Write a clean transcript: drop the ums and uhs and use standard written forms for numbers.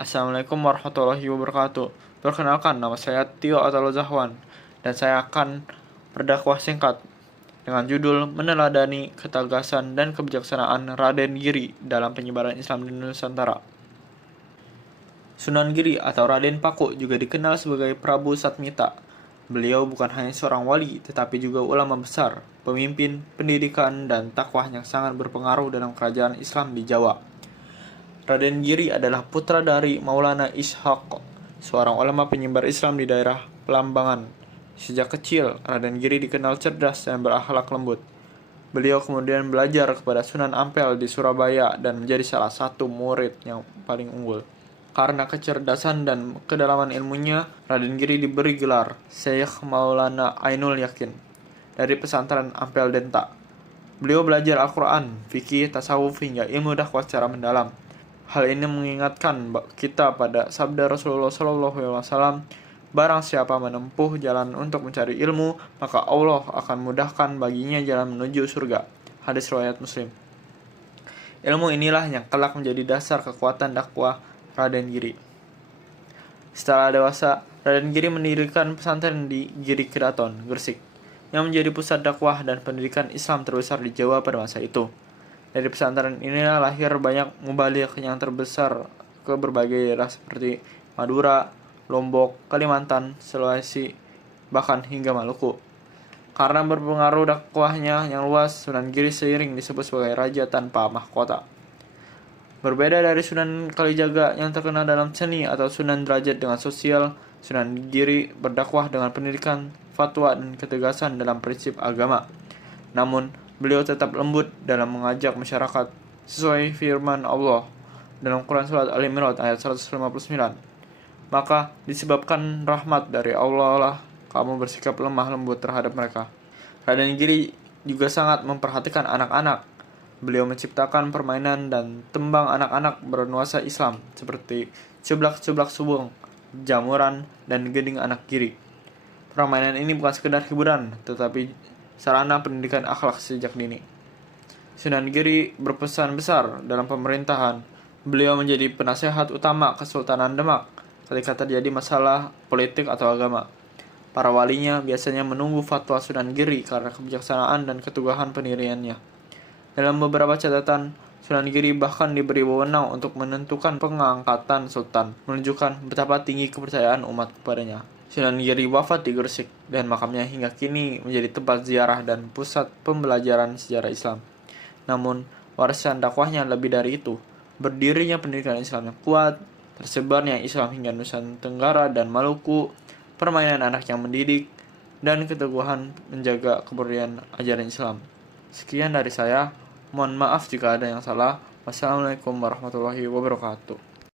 Assalamualaikum warahmatullahi wabarakatuh. Perkenalkan, nama saya Tio Atalo Zahwan, dan saya akan berdakwah singkat dengan judul Meneladani Ketegasan dan Kebijaksanaan Raden Giri dalam Penyebaran Islam di Nusantara. Sunan Giri atau Raden Paku juga dikenal sebagai Prabu Satmita. Beliau bukan hanya seorang wali, tetapi juga ulama besar, pemimpin, pendidikan, dan takwah yang sangat berpengaruh dalam kerajaan Islam di Jawa. Raden Giri adalah putra dari Maulana Ishaq, seorang ulama penyebar Islam di daerah Pelambangan. Sejak kecil, Raden Giri dikenal cerdas dan berakhlak lembut. Beliau kemudian belajar kepada Sunan Ampel di Surabaya dan menjadi salah satu murid yang paling unggul. Karena kecerdasan dan kedalaman ilmunya, Raden Giri diberi gelar Syekh Maulana Ainul Yakin dari pesantren Ampel Denta. Beliau belajar Al-Quran, fikih, tasawuf, hingga ilmu dakwah secara mendalam. Hal ini mengingatkan kita pada sabda Rasulullah SAW, barang siapa menempuh jalan untuk mencari ilmu, maka Allah akan mudahkan baginya jalan menuju surga. Hadis riwayat Muslim. Ilmu inilah yang kelak menjadi dasar kekuatan dakwah Raden Giri. Setelah dewasa, Raden Giri mendirikan pesantren di Giri Keraton, Gresik, yang menjadi pusat dakwah dan pendidikan Islam terbesar di Jawa pada masa itu. Dari pesantren inilah lahir banyak mubalik yang terbesar ke berbagai daerah seperti Madura, Lombok, Kalimantan, Sulawesi, bahkan hingga Maluku. Karena berpengaruh dakwahnya yang luas, Sunan Giri seiring disebut sebagai raja tanpa mahkota. Berbeda dari Sunan Kalijaga yang terkenal dalam seni atau Sunan Derajat dengan sosial, Sunan Giri berdakwah dengan pendidikan, fatwa, dan ketegasan dalam prinsip agama. Namun, beliau tetap lembut dalam mengajak masyarakat sesuai firman Allah dalam Quran Surat Al-Imran ayat 159. Maka disebabkan rahmat dari Allah lah kamu bersikap lemah lembut terhadap mereka. Raden Giri juga sangat memperhatikan anak-anak. Beliau menciptakan permainan dan tembang anak-anak bernuansa Islam seperti Ceblak-ceblak subung, Jamuran, dan Gending Anak Giri. Permainan ini bukan sekedar hiburan, tetapi sarana pendidikan akhlak sejak dini. Sunan Giri berpesan besar dalam pemerintahan. Beliau menjadi penasehat utama Kesultanan Demak ketika terjadi masalah politik atau agama. Para walinya biasanya menunggu fatwa Sunan Giri karena kebijaksanaan dan keteguhan pendiriannya. Dalam beberapa catatan, Sunan Giri bahkan diberi wewenang untuk menentukan pengangkatan sultan, menunjukkan betapa tinggi kepercayaan umat kepadanya. Sunan Giri wafat di Gresik, dan makamnya hingga kini menjadi tempat ziarah dan pusat pembelajaran sejarah Islam. Namun, warisan dakwahnya lebih dari itu. Berdirinya pendidikan Islam yang kuat, tersebarnya Islam hingga Nusantara Tenggara dan Maluku, permainan anak yang mendidik, dan keteguhan menjaga kebudayaan ajaran Islam. Sekian dari saya. Mohon maaf jika ada yang salah. Wassalamualaikum warahmatullahi wabarakatuh.